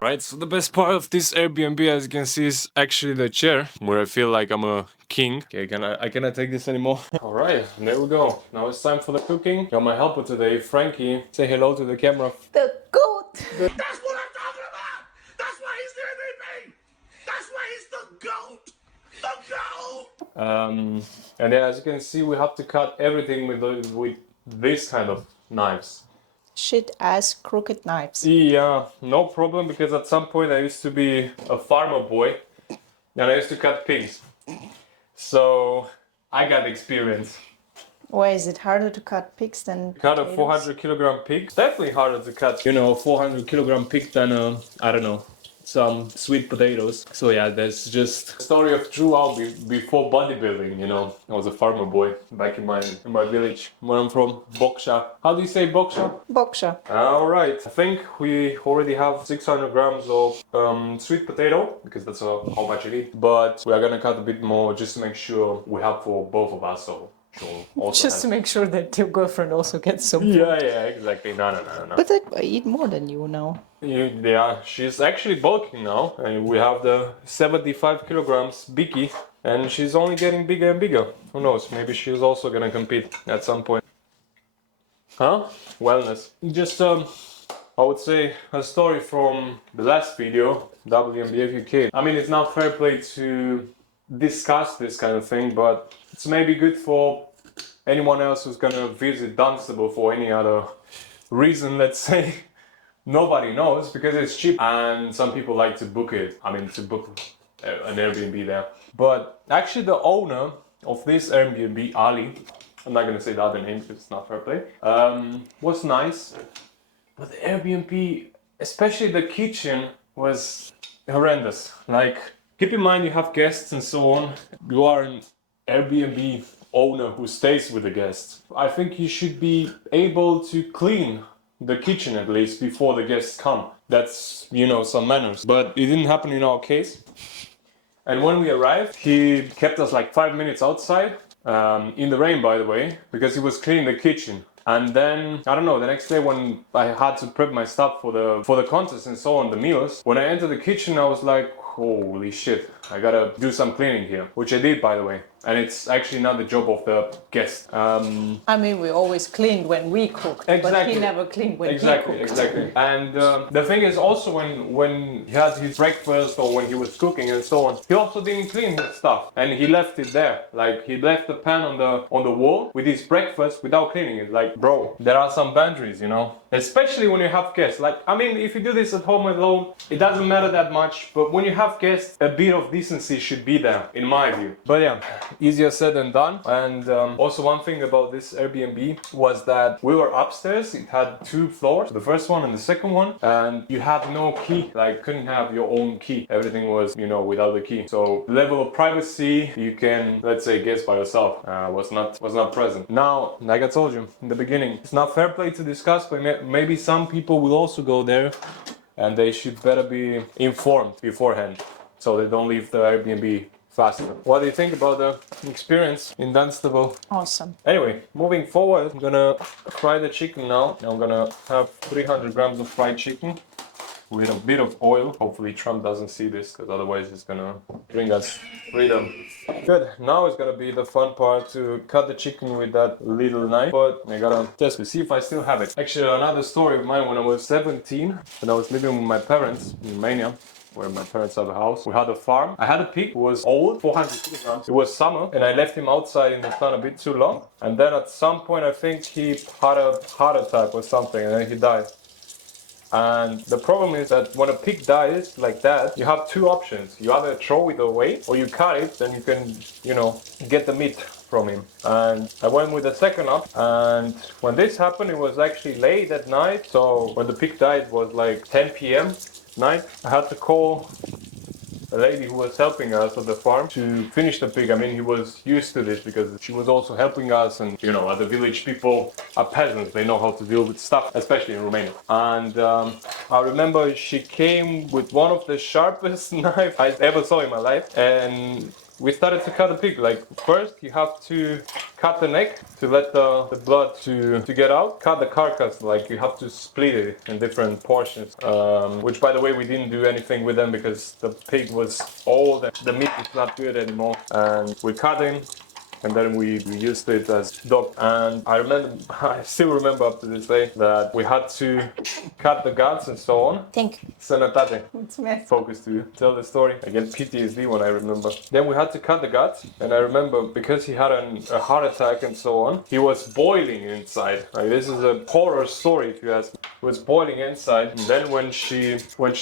Right, so the best part of this Airbnb, as you can see, is actually the chair, where I feel like I'm a king. Okay, I cannot take this anymore. All right, there we go. Now it's time for the cooking. Got my helper today, Frankie. Say hello to the camera. The goat! That's what I'm talking about! That's why he's the MVP! That's why he's the GOAT! The GOAT! And then, as you can see, we have to cut everything with this kind of knives. Shit ass crooked knives. Yeah, no problem, because at some point I used to be a farmer boy and I used to cut pigs. So I got experience. Why is it harder to cut pigs than Cut a potatoes? 400 kilogram pig. It's definitely harder to cut, you know, a 400 kilogram pig than I don't know, some sweet potatoes. So yeah, that's just a story of Drew out before bodybuilding, you know. I was a farmer boy back in my village where I'm from, Boksha. How do you say Boksha? Boksha. Alright, I think we already have 600 grams of sweet potato, because that's how much I need. But we are gonna cut a bit more just to make sure we have for both of us, so sure. Also Just to make sure that your girlfriend also gets some food. yeah, exactly. No. But I eat more than you now. Yeah, she's actually bulking now, and we have the 75 kilograms Biki, and she's only getting bigger and bigger. Who knows? Maybe she's also gonna compete at some point. Huh? Wellness. Just I would say a story from the last video, WNBF UK. I mean, it's not fair play to discuss this kind of thing, but it's maybe good for anyone else who's gonna visit Dunstable for any other reason, let's say. Nobody knows, because it's cheap and some people like to book it. I mean, to book an Airbnb there. But actually the owner of this Airbnb, Ali, I'm not gonna say the other name because it's not fair play, was nice. But the Airbnb, especially the kitchen, was horrendous. Like, keep in mind you have guests and so on. You are an Airbnb owner who stays with the guests. I think you should be able to clean the kitchen at least before the guests come. That's, you know, some manners. But it didn't happen in our case. And when we arrived, he kept us like 5 minutes outside, in the rain, by the way, because he was cleaning the kitchen. And then, I don't know, the next day when I had to prep my stuff for the contest and so on, the meals, when I entered the kitchen, I was like, holy shit, I gotta do some cleaning here, which I did, by the way. And it's actually not the job of the guest. I mean, we always cleaned when we cooked, Exactly. but he never cleaned when he cooked. Exactly. And the thing is also when he had his breakfast or when he was cooking and so on, he also didn't clean his stuff and he left it there. Like, he left the pan on the wall with his breakfast without cleaning it. Like, bro, there are some boundaries, you know. Especially when you have guests. Like, I mean, if you do this at home alone, it doesn't matter that much. But when you have guests, a bit of decency should be there, in my view. But yeah, easier said than done. And also one thing about this Airbnb was that we were upstairs. It had 2 floors, the first one and the second one, and you had no key. Like, couldn't have your own key. Everything was, you know, without the key. So level of privacy, you can, let's say, guess by yourself, was not present. Now, like I told you in the beginning, it's not fair play to discuss, but maybe some people will also go there, and they should better be informed beforehand, so they don't leave the Airbnb faster. What do you think about the experience in Dunstable? Awesome. Anyway, moving forward, I'm gonna fry the chicken now. I'm gonna have 300 grams of fried chicken with a bit of oil. Hopefully Trump doesn't see this, because otherwise it's gonna bring us freedom. Good, now it's gonna be the fun part to cut the chicken with that little knife, but I gotta test to see if I still have it. Actually, another story of mine, when I was 17, when I was living with my parents in Romania, where my parents have a house. We had a farm. I had a pig who was old, 400 kilograms. It was summer, and I left him outside in the sun a bit too long. And then at some point, I think he had a heart attack or something, and then he died. And the problem is that when a pig dies like that, you have 2 options. You either throw it away, or you cut it, then you can, you know, get the meat from him. And I went with the second option. And when this happened, it was actually late at night. So when the pig died, it was like 10 p.m. night. I had to call a lady who was helping us at the farm to finish the pig. I mean, he was used to this because she was also helping us, and you know, the village people are peasants. They know how to deal with stuff, especially in Romania. And I remember she came with one of the sharpest knives I ever saw in my life, and we started to cut the pig. Like, first you have to cut the neck to let the blood to get out. Cut the carcass, like you have to split it in different portions. Which, by the way, we didn't do anything with them because the pig was old and the meat is not good anymore. And we cut him, and then we used it as dog. And I still remember up to this day that we had to cut the guts and so on. Thank you. Sănătate. Mulțumesc. Focus to tell the story. I get PTSD when I remember. Then we had to cut the guts, and I remember because he had a heart attack and so on, he was boiling inside. Like, this is a horror story if you ask me. He was boiling inside. And then when she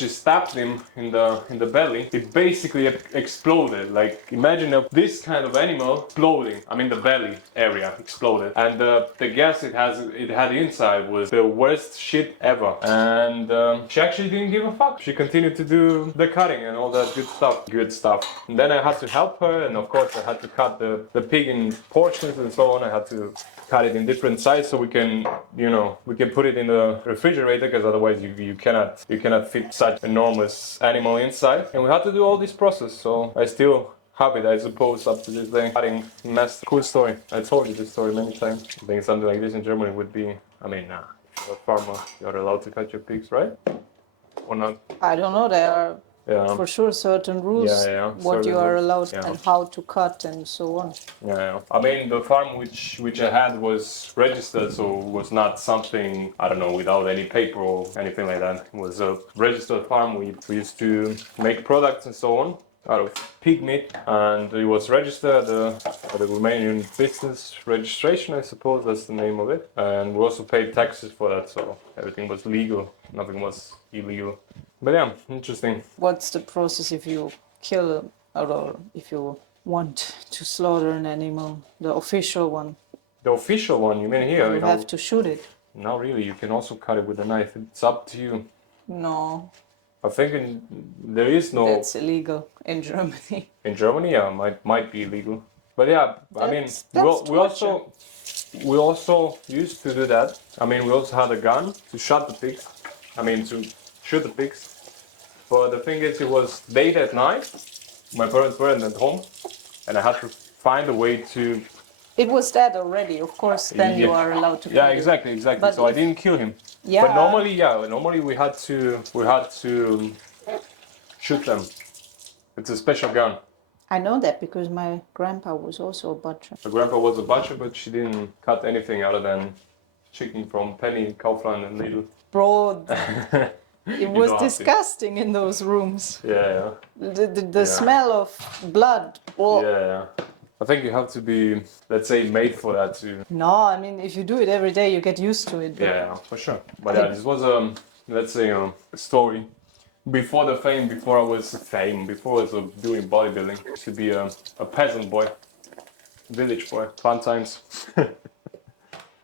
stabbed him in the belly, it basically exploded. Like, imagine this kind of animal exploding. I mean, the belly area exploded, and the gas it had inside was the worst shit ever. And she actually didn't give a fuck. She continued to do the cutting and all that good stuff. And then I had to help her, and of course I had to cut the pig in portions and so on. I had to cut it in different sizes so we can, you know, we can put it in the refrigerator, because otherwise you cannot fit such enormous animal inside. And we had to do all this process. So I still have it, I suppose, up to this day. Cutting master. Cool story. I told you this story many times. I think something like this in Germany would be, I mean, nah. If you're a farmer, you're allowed to cut your pigs, right? Or not? I don't know, there are for sure certain rules what certain you are rules. allowed and how to cut and so on. Yeah. I mean, the farm which I had was registered, so it was not something, I don't know, without any paper or anything like that. It was a registered farm. We used to make products and so on out of pig meat, and it was registered at the Romanian business registration, I suppose that's the name of it. And we also paid taxes for that, so everything was legal, nothing was illegal. But yeah, interesting. What's the process if you kill or if you want to slaughter an animal? The official one. The official one, you mean here? You have to shoot it. Not really, you can also cut it with a knife. It's up to you. No. I think there is no... That's illegal in Germany. In Germany, yeah, might be illegal. But yeah, I mean, we also used to do that. I mean, we also had a gun to shoot the pigs. To shoot the pigs. But the thing is, it was late at night. My parents weren't at home, and I had to find a way to... It was dead already, of course, then you are allowed to kill Yeah, exactly. But so I didn't kill him. Yeah. But normally we had to shoot them. It's a special gun. I know that because my grandpa was also a butcher. My grandpa was a butcher, but she didn't cut anything other than chicken from Penny, Kaufland and Lidl. Bro, it was disgusting in those rooms. Yeah. The smell of blood. Oh. Yeah. I think you have to be, let's say, made for that too. No, I mean, if you do it every day, you get used to it. Yeah, for sure. But yeah, this was let's say, a story. Before I was doing bodybuilding, to be a peasant boy, village boy, fun times.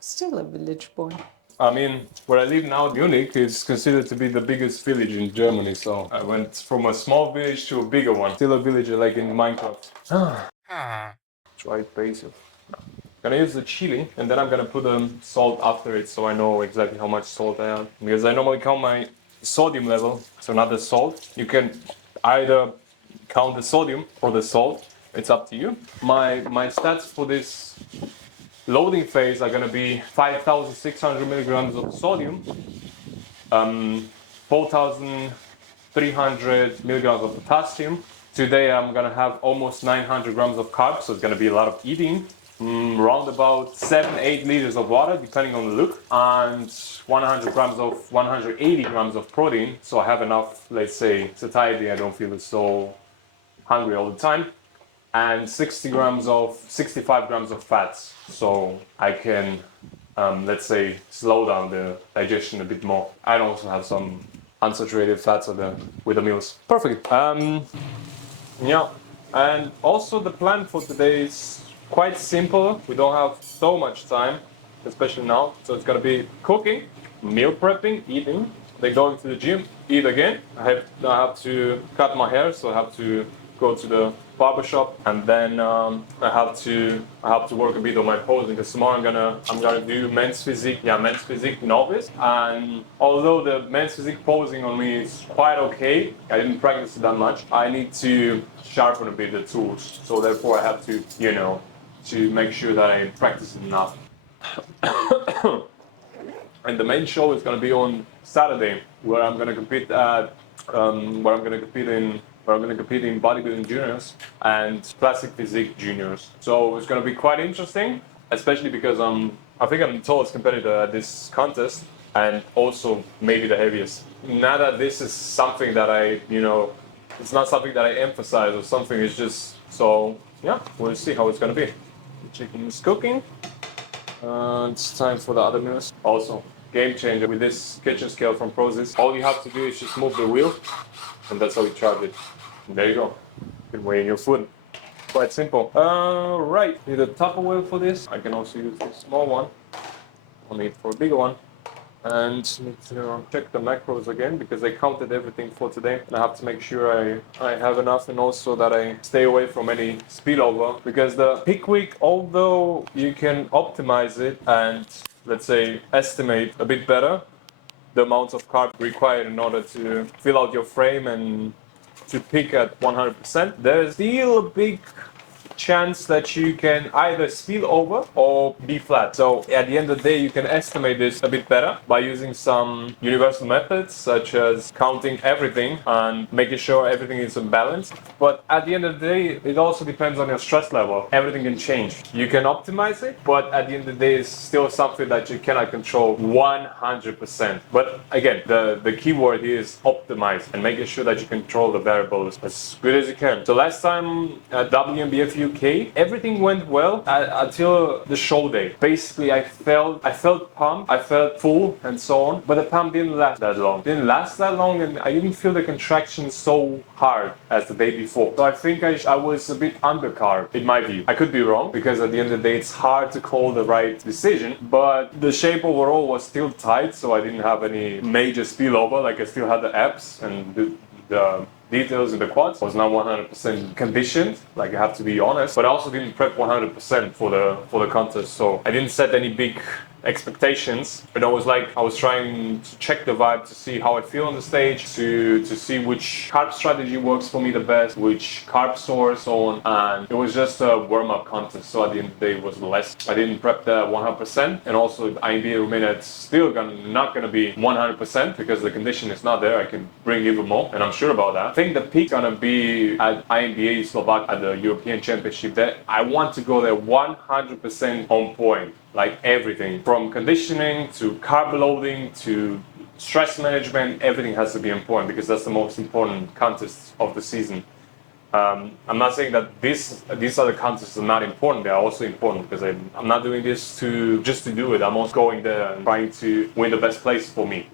Still a village boy. I mean, where I live now, Munich is considered to be the biggest village in Germany. So I went from a small village to a bigger one. Still a village like in Minecraft. Dried basil. Gonna use the chili, and then I'm gonna put salt after it, so I know exactly how much salt I have. Because I normally count my sodium level, so not the salt. You can either count the sodium or the salt. It's up to you. My stats for this loading phase are gonna be 5,600 milligrams of sodium, 4,300 milligrams of potassium. Today I'm gonna have almost 900 grams of carbs, so it's gonna be a lot of eating. Around about 7-8 liters of water, depending on the look, and 180 grams of protein. So I have enough, let's say, satiety. I don't feel so hungry all the time. And 65 grams of fats. So I can, let's say, slow down the digestion a bit more. I also have some unsaturated fats with the meals. Perfect. Yeah, and also the plan for today is quite simple. We don't have so much time, especially now. So it's gonna be cooking, meal prepping, eating, than going to the gym, eat again. I have to cut my hair, so I have to go to the barber shop, and then I have to work a bit on my posing, because tomorrow I'm gonna do men's physique novice. And although the men's physique posing on me is quite okay, I didn't practice it that much. I need to sharpen a bit the tools, so therefore I have to, you know, to make sure that I practice it enough. And the main show is gonna be on Saturday, where I'm gonna compete in bodybuilding juniors and classic physique juniors. So it's gonna be quite interesting, especially because I think I'm the tallest competitor at this contest, and also maybe the heaviest. Now that this is something that it's not something that I emphasize or something, it's just, so yeah, we'll see how it's gonna be. The chicken is cooking. It's time for the other meals. Also, game changer with this kitchen scale from Prozis. All you have to do is just move the wheel, and that's how you charge it. And there you go. You can weigh in your food. Quite simple. Right. Need a Tupperware for this. I can also use this small one. I'll need for a bigger one. And need to check the macros again, because I counted everything for today. And I have to make sure I have enough, and also that I stay away from any spillover. Because the peak week, although you can optimize it and, let's say, estimate a bit better the amounts of carb required in order to fill out your frame and to peak at 100%, there's still a big chance that you can either spill over or be flat. So at the end of the day, you can estimate this a bit better by using some universal methods, such as counting everything and making sure everything is in balance. But at the end of the day, it also depends on your stress level. Everything can change. You can optimize it, but at the end of the day, it's still something that you cannot control 100%. But again, the key word here is optimize, and making sure that you control the variables as good as you can. So last time at WNBF UK, everything went well until the show day. Basically, I felt pumped, I felt full, and so on. But the pump didn't last that long. And I didn't feel the contraction so hard as the day before. So I think I was a bit undercarb, in my view. I could be wrong, because at the end of the day, it's hard to call the right decision. But the shape overall was still tight, so I didn't have any major spillover. Like, I still had the abs, and the details in the quads. I was not 100% conditioned, like, I have to be honest, but I also didn't prep 100% for the contest, so I didn't set any big expectations. But I was trying to check the vibe, to see how I feel on the stage, to see which carb strategy works for me the best, which carb source on, and it was just a warm-up contest. So at the end of the day, it was less. I didn't prep the 100%, and also INBA Romania, it's still not gonna be 100% because the condition is not there. I can bring even more, and I'm sure about that. I think the peak gonna be at INBA Slovak at the European Championship. That I want to go there 100% on point. Like, everything from conditioning to carb loading to stress management, everything has to be important, because that's the most important contest of the season. I'm not saying that these other contests are not important. They are also important, because I'm not doing this just to do it. I'm also going there and trying to win the best place for me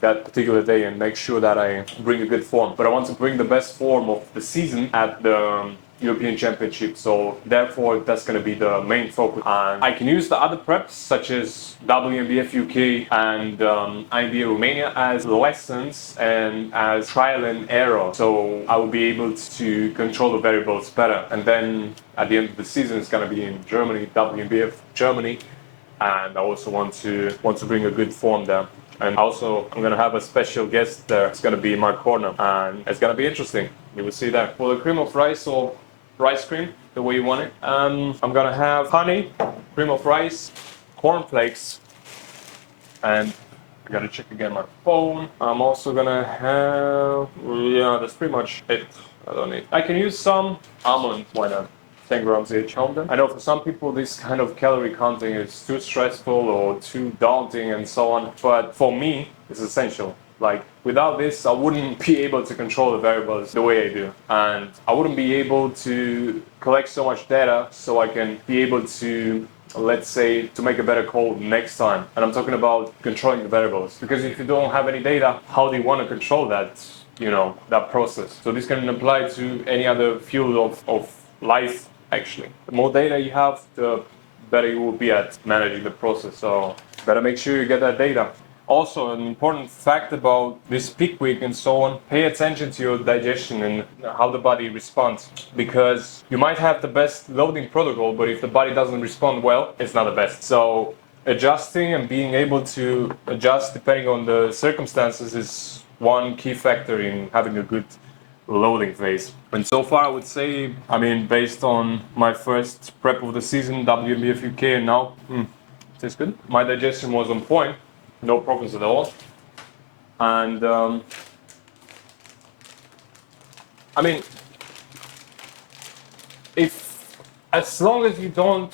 that particular day, and make sure that I bring a good form. But I want to bring the best form of the season at the European Championship, so therefore that's going to be the main focus. And I can use the other preps, such as WNBF UK and INBA Romania, as lessons and as trial and error, so I will be able to control the variables better. And then at the end of the season, it's going to be in Germany, WNBF Germany, and I also want to bring a good form there. And also, I'm going to have a special guest there. It's going to be in my corner, and it's going to be interesting. You will see that. For the cream of rice, or rice cream, the way you want it, I'm going to have honey, cream of rice, cornflakes, and I got to check again my phone. I'm also going to have, yeah, that's pretty much it. I don't need. I can use some almonds. Why not? 10 grams each on them. I know for some people this kind of calorie counting is too stressful or too daunting and so on, but for me it's essential. Like, without this, I wouldn't be able to control the variables the way I do, and I wouldn't be able to collect so much data so I can be able to, let's say, to make a better call next time. And I'm talking about controlling the variables, because if you don't have any data, how do you want to control that, that process? So this can apply to any other field of life. Actually, the more data you have, the better you will be at managing the process. So better make sure you get that data. Also, an important fact about this peak week and so on, pay attention to your digestion and how the body responds. Because you might have the best loading protocol, but if the body doesn't respond well, it's not the best. So adjusting and being able to adjust depending on the circumstances is one key factor in having a good loading phase. And so far I would say, I mean, based on my first prep of the season, WNBF UK, and now, tastes good. My digestion was on point, no problems at all. And I mean, as long as you don't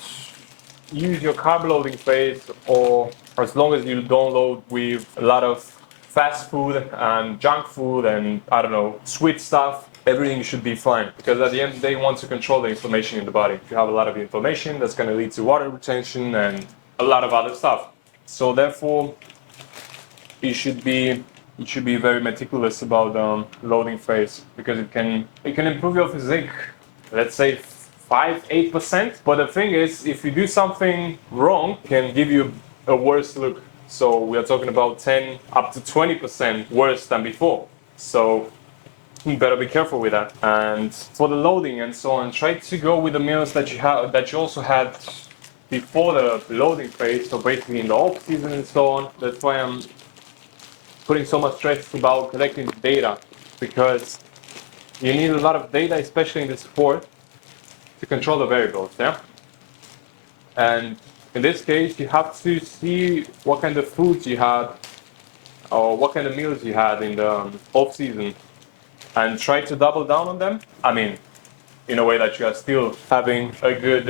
use your carb loading phase, or as long as you don't load with a lot of fast food and junk food and, I don't know, sweet stuff, everything should be fine. Because at the end of the day, you want to control the inflammation in the body. If you have a lot of inflammation, that's going to lead to water retention and a lot of other stuff. So therefore, you should be very meticulous about loading phase, because it can improve your physique, let's say 5-8%. But the thing is, if you do something wrong, it can give you a worse look. So we are talking about 10 up to 20% worse than before. So you better be careful with that. And for the loading and so on, try to go with the meals that you also had before the loading phase. So basically in the off season and so on. That's why I'm putting so much stress about collecting data, because you need a lot of data, especially in this sport, to control the variables. Yeah. And in this case, you have to see what kind of foods you had, or what kind of meals you had in the off season, and try to double down on them. I mean, in a way that you are still having a good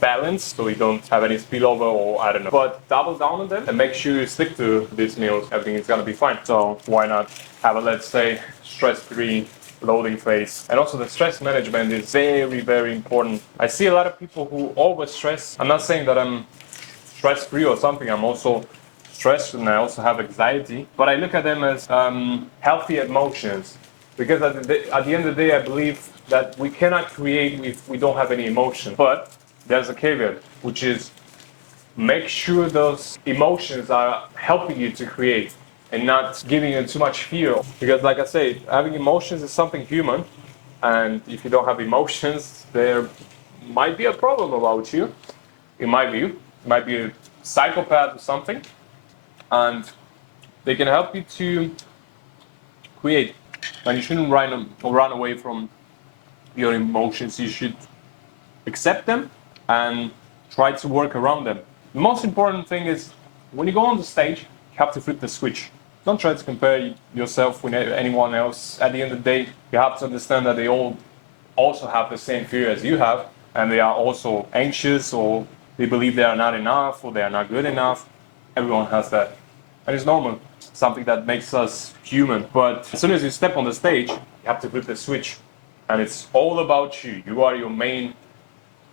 balance, so you don't have any spillover, or I don't know. But double down on them and make sure you stick to these meals. Everything is gonna be fine. So why not have a, let's say, stress-free loading phase? And also the stress management is very, very important. I see a lot of people who over stress. I'm not saying that I'm stress-free or something. I'm also stressed and I also have anxiety, but I look at them as healthy emotions, because at the end of the day, I believe that we cannot create if we don't have any emotion. But there's a caveat, which is make sure those emotions are helping you to create and not giving you too much fear. Because like I say, having emotions is something human, and if you don't have emotions, there might be a problem about you. It might be a psychopath or something, and they can help you to create. And you shouldn't run away from your emotions. You should accept them and try to work around them. The most important thing is, when you go on the stage, you have to flip the switch. Don't try to compare yourself with anyone else. At the end of the day, you have to understand that they all also have the same fear as you have, and they are also anxious, or they believe they are not enough, or they are not good enough. Everyone has that. And it's normal, something that makes us human. But as soon as you step on the stage, you have to flip the switch. And it's all about you. You are your main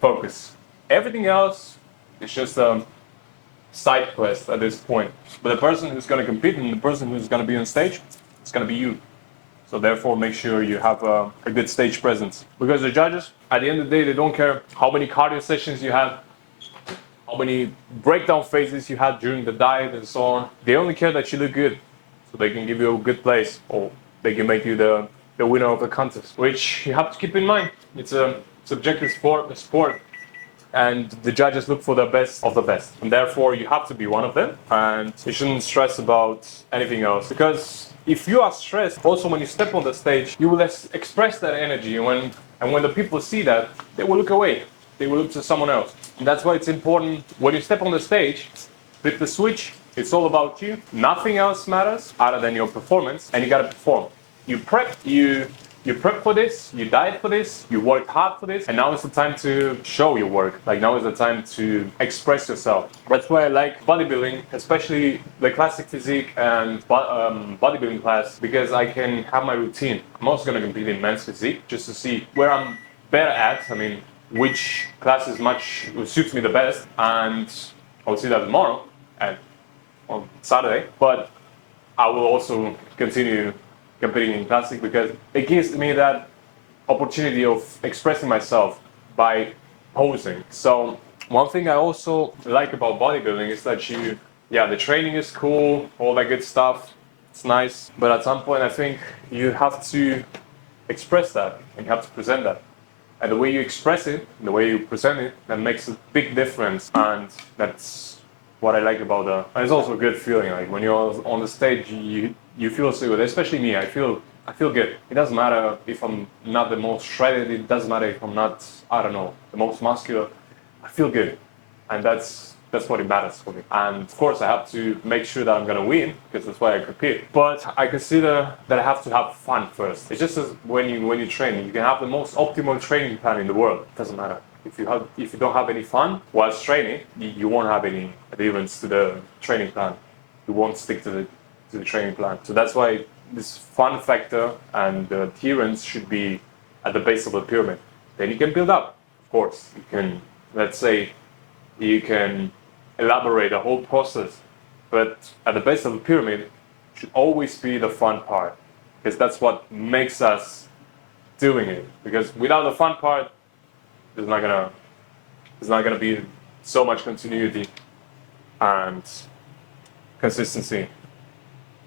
focus. Everything else is just a side quest at this point. But the person who's going to compete and the person who's going to be on stage, it's going to be you. So therefore, make sure you have a good stage presence. Because the judges, at the end of the day, they don't care how many cardio sessions you had, how many breakdown phases you had during the diet and so on. They only care that you look good, so they can give you a good place, or they can make you the winner of the contest, which you have to keep in mind. It's a subjective sport, and the judges look for the best of the best, and therefore you have to be one of them, and you shouldn't stress about anything else. Because if you are stressed, also when you step on the stage, you will express that energy, and when the people see that, they will look away. They will look to someone else. And that's why it's important, when you step on the stage, flip the switch. It's all about you. Nothing else matters other than your performance, and you gotta perform. You prep for this, you diet for this, you worked hard for this, and now is the time to show your work. Like, now is the time to express yourself. That's why I like bodybuilding, especially the classic physique and bodybuilding class, because I can have my routine. I'm also gonna compete in men's physique just to see where I'm better at. I mean, which class suits me the best, and I'll see that tomorrow and on Saturday. But I will also continue competing in classic, because it gives me that opportunity of expressing myself by posing. So one thing I also like about bodybuilding is that you yeah, the training is cool, all that good stuff. It's nice, but at some point I think you have to express that and you have to present that. And the way you express it, the way you present it, that makes a big difference. And that's what I like about the. And it's also a good feeling. Like when you're on the stage, you feel so good. Especially me, I feel good. It doesn't matter if I'm not the most shredded. It doesn't matter if I'm not, I don't know, the most muscular. I feel good, and that's what it matters for me. And of course, I have to make sure that I'm gonna win because that's why I compete. But I consider that I have to have fun first. It's just as when you train, you can have the most optimal training plan in the world. It doesn't matter if you don't have any fun whilst training, you won't have any adherence to the training plan. You won't stick to the training plan. So that's why this fun factor and the adherence should be at the base of the pyramid. Then you can build up. Of course, you can. Let's say you can elaborate a whole process, but at the base of the pyramid should always be the fun part, because that's what makes us doing it. Because without the fun part, there's not gonna be so much continuity and consistency.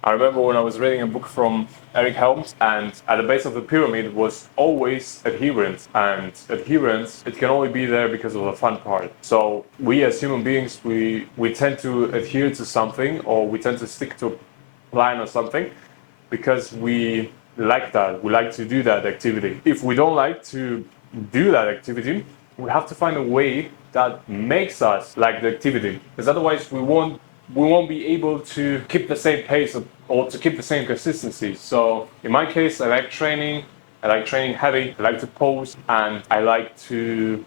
I remember when I was reading a book from Eric Helms, and at the base of the pyramid was always adherence. And adherence, it can only be there because of the fun part. So we as human beings, we tend to adhere to something, or we tend to stick to a plan or something because we like that. We like to do that activity. If we don't like to do that activity, we have to find a way that makes us like the activity, because otherwise we won't be able to keep the same pace or to keep the same consistency. So in my case, I like training heavy, I like to pose, and I like to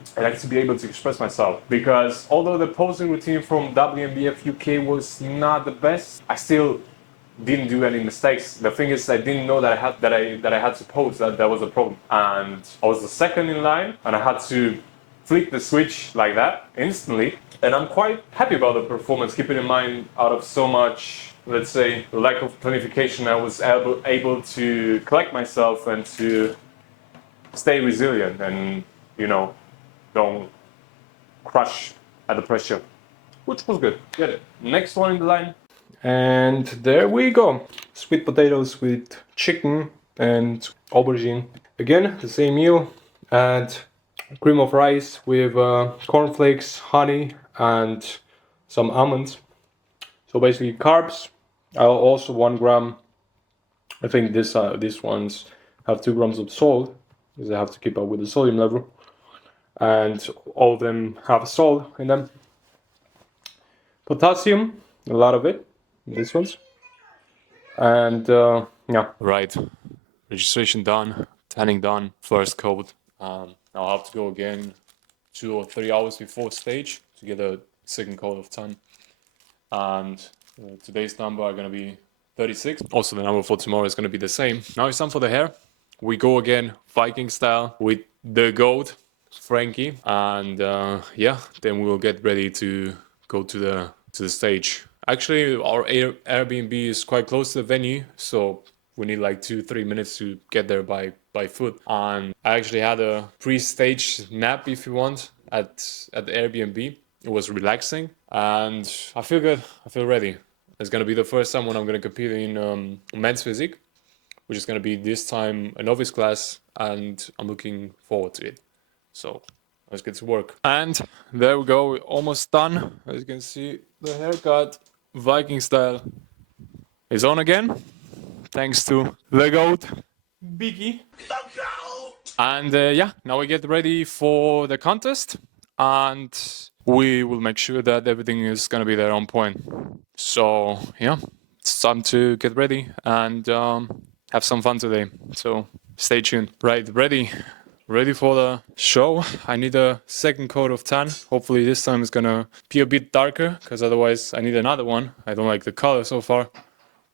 be able to express myself. Because although the posing routine from WNBF UK was not the best, I still didn't do any mistakes. The thing is, I didn't know that I had to pose. That was a problem. And I was the second in line, and I had to flick the switch like that instantly. And I'm quite happy about the performance, keeping in mind out of so much, let's say, lack of planification, I was able to collect myself and to stay resilient and, don't crush at the pressure, which was good. Get it. Next one in the line. And there we go. Sweet potatoes with chicken and aubergine. Again, the same meal, and cream of rice with cornflakes, honey, and some almonds. So basically carbs. Also 1 gram. I think these ones have 2 grams of salt, because I have to keep up with the sodium level. And all of them have salt in them. Potassium, a lot of it. These ones. And yeah. Right. Registration done. Tanning done. First coat. I'll have to go again 2 or 3 hours before stage to get a second coat of tan. And today's number are going to be 36. Also, the number for tomorrow is going to be the same. Now it's time for the hair. We go again Viking style with the goat, Frankie. And yeah, then we will get ready to go to the stage. Actually, our Airbnb is quite close to the venue, so we need like 2-3 minutes to get there by foot. And I actually had a pre-stage nap, if you want, at the Airbnb. It was relaxing, and I feel good. I feel ready. It's gonna be the first time when I'm gonna compete in men's physique, which is gonna be this time a novice class, and I'm looking forward to it. So let's get to work. And there we go. We're almost done. As you can see, the haircut, Viking style, is on again. Thanks to the goat, Biggie. And yeah, now we get ready for the contest, and we will make sure that everything is gonna be there on point. So yeah, it's time to get ready and have some fun today. So stay tuned. Right, ready for the show. I need a second coat of tan. Hopefully this time it's gonna be a bit darker, because otherwise I need another one. I don't like the color so far,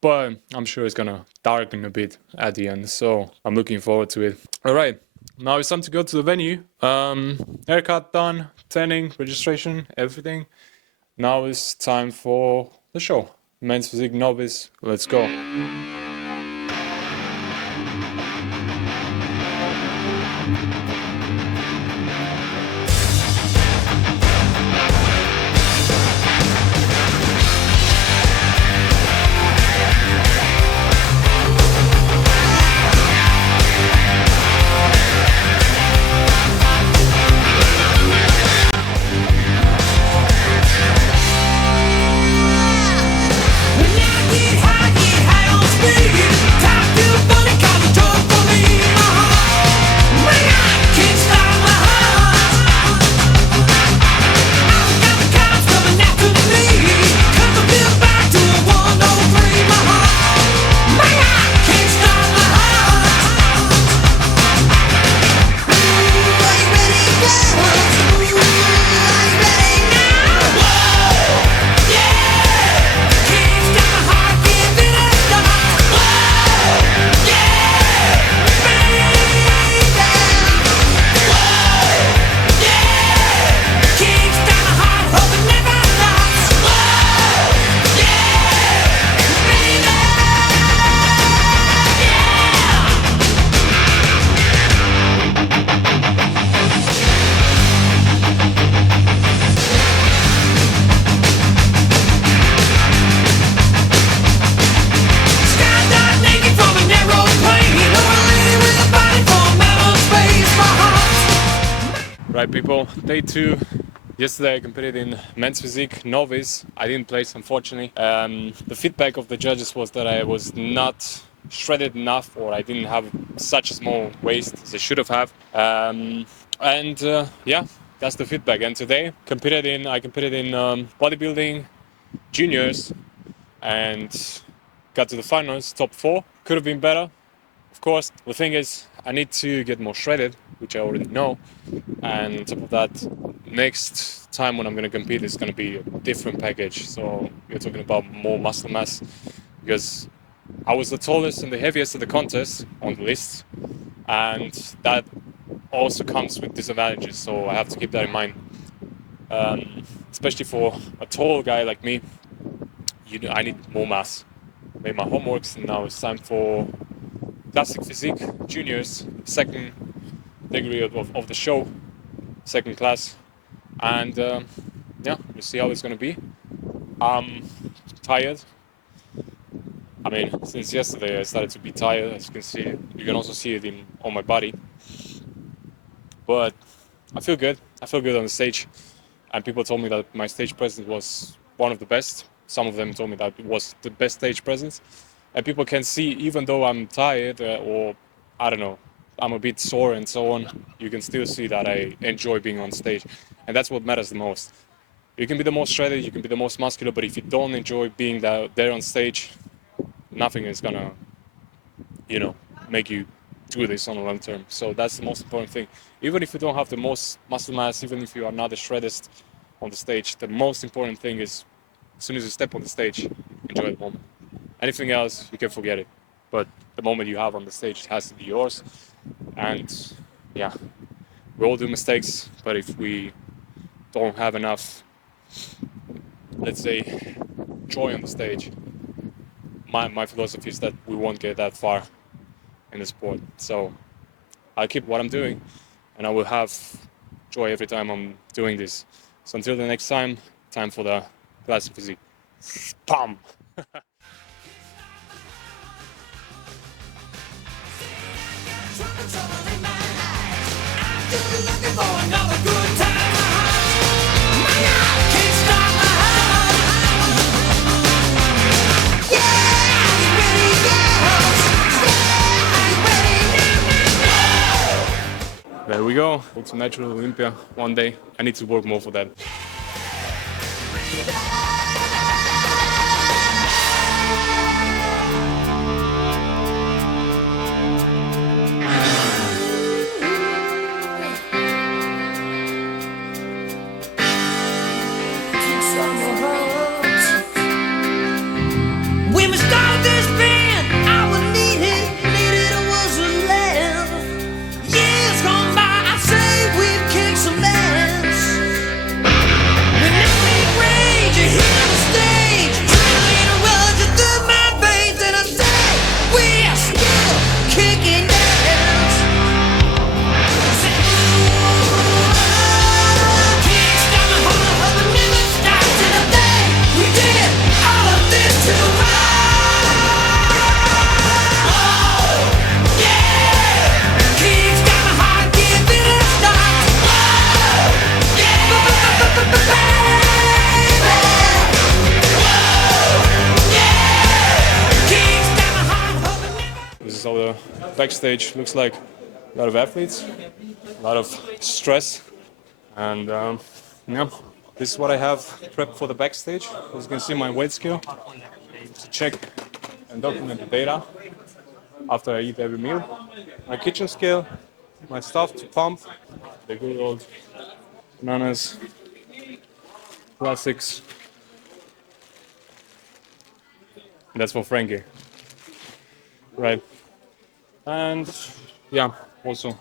but I'm sure it's gonna darken a bit at the end, so I'm looking forward to it. All right, now it's time to go to the venue. Haircut done, tanning, registration, everything. Now it's time for the show. Men's Physique Novice, let's go. Right, people, day 2. Yesterday I competed in men's physique novice. I didn't place, unfortunately. The feedback of the judges was that I was not shredded enough, or I didn't have such a small waist as I should have had. Yeah, that's the feedback. And today I competed in bodybuilding juniors and got to the finals, top 4. Could have been better, of course. The thing is, I need to get more shredded, which I already know. And on top of that, next time when I'm going to compete, it's going to be a different package. So we're talking about more muscle mass, because I was the tallest and the heaviest of the contest on the list, and that also comes with disadvantages. So I have to keep that in mind, especially for a tall guy like me. I need more mass. I made my homeworks, and now it's time for classic physique juniors, second degree of the show, second class. And yeah, we'll see how it's going to be. I'm tired. I mean, since yesterday I started to be tired. As you can see, you can also see it on my body. But I feel good. I feel good on the stage. And people told me that my stage presence was one of the best. Some of them told me that it was the best stage presence. And people can see, even though I'm tired or I don't know, I'm a bit sore and so on, you can still see that I enjoy being on stage. And that's what matters the most. You can be the most shredded, you can be the most muscular, but if you don't enjoy being there on stage, nothing is gonna, make you do this on the long term. So that's the most important thing. Even if you don't have the most muscle mass, even if you are not the shreddest on the stage, the most important thing is, as soon as you step on the stage, enjoy the moment. Anything else, you can forget it. But the moment you have on the stage, it has to be yours. And yeah, we all do mistakes, but if we don't have enough, let's say, joy on the stage, my philosophy is that we won't get that far in the sport. So I'll keep what I'm doing, and I will have joy every time I'm doing this. So until the next time for the classic physique. Pam! Looking for another good time. There we go. Go to Natural Olympia one day. I need to work more for that. When we started this band, I was needed wasn't left. Years gone by, I say we've kicked some ass. When I make rage, you hear the stage, adrenaline rushes through my veins, and I say we're still kicking ass. Say, kickstart my heart, but never stop till the day we did all of this to us. This is how the backstage looks like. A lot of athletes, a lot of stress, and yeah, this is what I have prepped for the backstage. As you can see, my weight scale to check and document the data after I eat every meal. My kitchen scale, my stuff to pump, the good old bananas, classics. That's for Frankie. Right. And yeah, also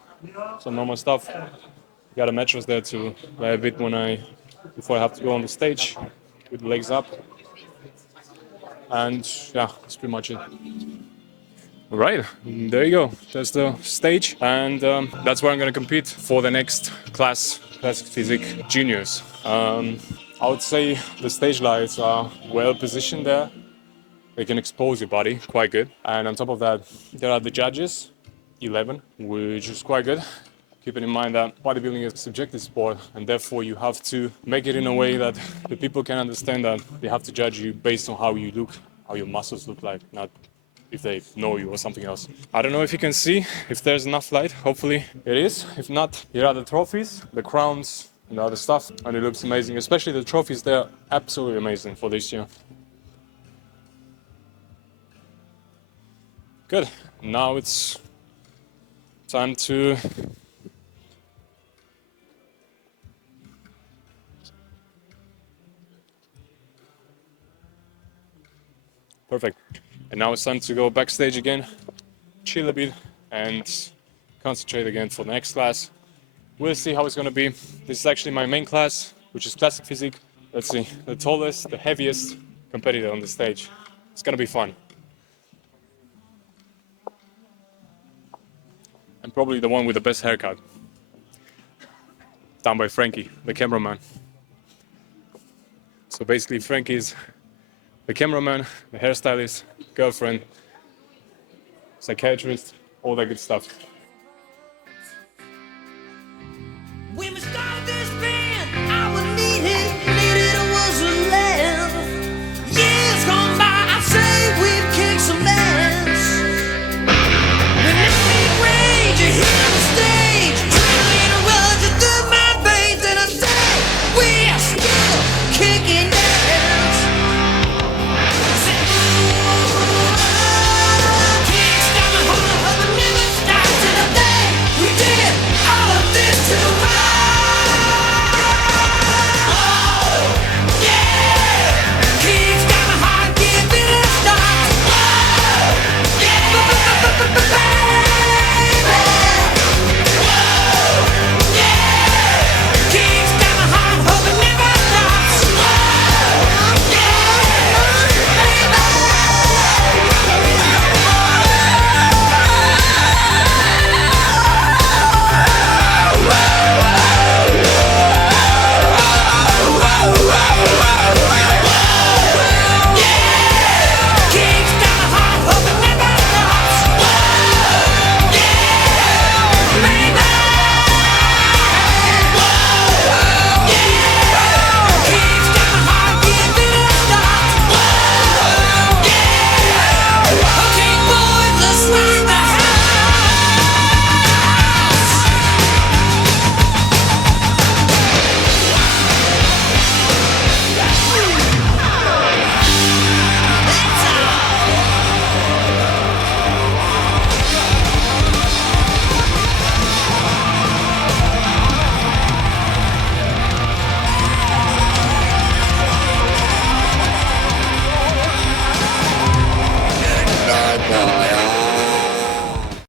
some normal stuff. Got a mattress there to lay a bit before I have to go on the stage with the legs up. And yeah, that's pretty much it. All right, there you go. That's the stage, and that's where I'm gonna compete for the next classic physique juniors. I would say the stage lights are well positioned there. They can expose your body quite good. And on top of that, there are the judges, 11, which is quite good. keeping in mind that bodybuilding is a subjective sport, and therefore you have to make it in a way that the people can understand that they have to judge you based on how you look, how your muscles look like, not if they know you or something else. I don't know if you can see, if there's enough light, hopefully it is. If not, here are the trophies, the crowns, and the other stuff, and it looks amazing, especially the trophies. They're absolutely amazing for this year. Good, now it's time to perfect. And now it's time to go backstage again, chill a bit, and concentrate again for the next class. We'll see how it's gonna be. This is actually my main class, which is classic physique. Let's see, the tallest, the heaviest competitor on the stage. It's gonna be fun. And probably the one with the best haircut. Done by Frankie, the cameraman. So basically Frankie is the cameraman, the hairstylist, girlfriend, psychiatrist, all that good stuff. When we start